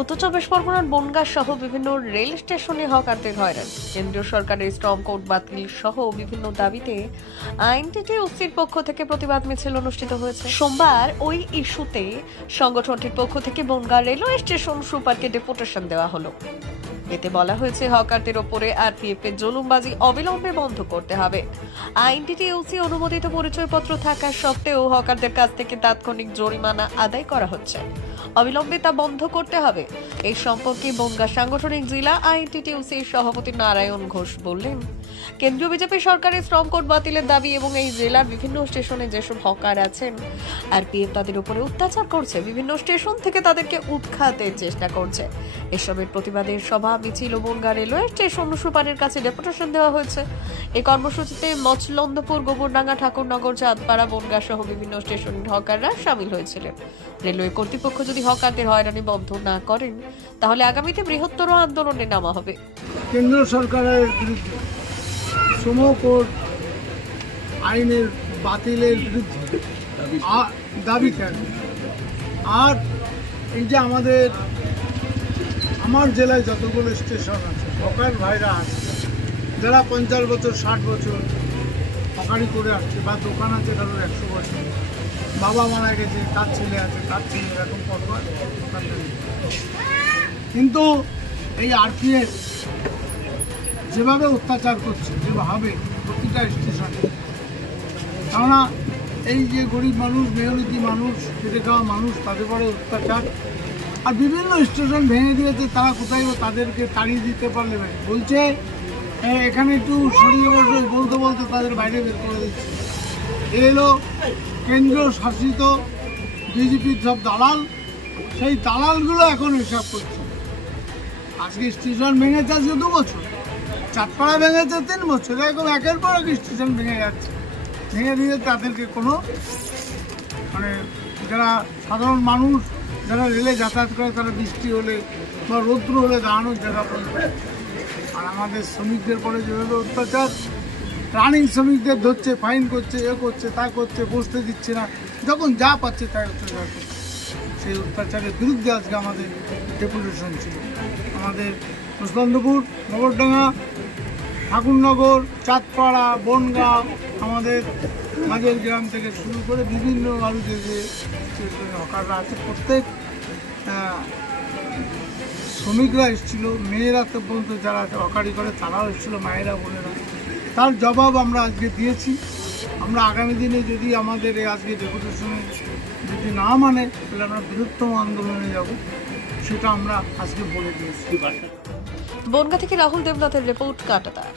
উত্তর চব্বিশ পরগনার বনগাঁ সহ বিভিন্ন রেল স্টেশনে হকারদের হয়রানি। কেন্দ্রীয় সরকারের শ্রম কোড বাতিল সহ বিভিন্ন দাবিতে আইনটিটিউসির পক্ষ থেকে প্রতিবাদ মিছিল অনুষ্ঠিত হয়েছে। সোমবার ওই ইস্যুতে সংগঠনটির পক্ষ থেকে বনগাঁ রেলওয়ে স্টেশন সুপারকে ডেপুটেশন দেওয়া হলো। এতে বলা হয়েছে, হকারদের ওপরে আরপিএফ এর জুলুমবাজি অবিলম্বে বন্ধ করতে হবে। আইনটিটিউসি অনুমোদিত পরিচয়পত্র থাকা সত্ত্বেও হকারদের কাছ থেকে তাৎক্ষণিক জরিমানা আদায় করা হচ্ছে, অবিলম্বে তা বন্ধ করতে হবে। এই সম্পর্কে বনগাঁ সাংগঠনিক জেলা আইনটিটিউসির সভাপতি নারায়ণ ঘোষ বললেন, কেন্দ্রীয় বিজেপি সরকারের শ্রম কোড বাতিলের দাবি এবং এই জেলার বিভিন্ন স্টেশনে যেসব হকার আছেন, আরপিএফ তাদের উপরে অত্যাচার করছে, বিভিন্ন স্টেশন থেকে তাদেরকে উৎখাতের চেষ্টা করছে। এসবের প্রতিবাদে সভা মিছিল ও বনগাঁ রেলওয়ে স্টেশন সুপারের কাছে ডেপুটেশন দেওয়া হয়েছে। এই কর্মসূচিতে মচলন্দপুর, গোবরডাঙ্গা, ঠাকুরনগর, চাঁদপাড়া, বনগাঁ সহ বিভিন্ন স্টেশনের হকাররা সামিল হয়েছিলেন। রেলওয়ে কর্তৃপক্ষ যদি হকারদের হয়রানি বন্ধ না করেন, তাহলে আগামীতে বৃহত্তর আন্দোলনে নামা হবে। কেন্দ্র সরকারের বিরুদ্ধে শ্রম কোড আইনের বাতিলের বিরুদ্ধে দাবি করে। আর এই যে আমার জেলায় যতগুলো স্টেশন আছে, হকার ভাইরা আছে, যারা 50 বছর 60 বছর হকারি করে আসছে, বা দোকান আছে কারোর 100 বছর, বাবা মারা গেছে, তার ছেলে আছে, তার ছেলে এরকম পরপর দোকান। কিন্তু এই আরপিএফ যেভাবে অত্যাচার করছে, যেভাবে প্রতিটা স্টেশনে, কেননা এই যে গরিব মানুষ, মেহনতি মানুষ, খেটে খাওয়া মানুষ, তাদের পরে অত্যাচার। আর বিভিন্ন স্টেশন ভেঙে দিয়েছে, তারা কোথায় তাদেরকে তাড়িয়ে দিতে পারলে বলছে এখানে একটু সরিয়ে বসে, বলতে বলতে তাদের বাইরে বের করে দিচ্ছে। এলো কেন্দ্র শাসিত বিজেপির সব দালাল, সেই দালালগুলো এখন হিসাব করছে। আজকে স্টেশন ভেঙেছে আজকে 2 বছর, চাঁদপাড়া ভেঙেছে 3 বছর, এরকম একের পর এক স্টেশন ভেঙে যাচ্ছে। ভেঙে দিয়ে তাদেরকে কোনো যারা সাধারণ মানুষ, যারা রেলে যাতায়াত করে, তারা বৃষ্টি হলে বা রৌদ্র হলে দাঁড়ানোর জায়গা পড়বে। আর আমাদের শ্রমিকদের পরে যেভাবে অত্যাচার, রানিং শ্রমিকদের ধরছে, ফাইন করছে, করছে, তা করছে, বসতে দিচ্ছে না, যখন যা পাচ্ছে তাই অত্যাচার করছে। সেই অত্যাচারের বিরুদ্ধে আজকে আমাদের ডেপুটেশন ছিল। আমাদের মচলন্দপুর, গোবরডাঙ্গা, ঠাকুরনগর, চাঁদপাড়া, বনগাঁ, আমাদের মাঝের গ্রাম থেকে শুরু করে বিভিন্ন বাড়িতে যে হকাররা আছে, প্রত্যেক শ্রমিকরা এসেছিল, মেয়েরা তো পর্যন্ত যারা হকারি করে তারাও এসেছিল, মায়েরা, বোনেরা। তার জবাব আমরা আজকে দিয়েছি। আমরা আগামী দিনে যদি আমাদের আজকে ডেপুটেশনে যদি না মানে, তাহলে আমরা বৃহত্তম আন্দোলনে যাব, সেটা আমরা আজকে বলে দিয়েছি। বনগাঁ থেকে রাহুল দেবনাথের রিপোর্ট, কাটাতার।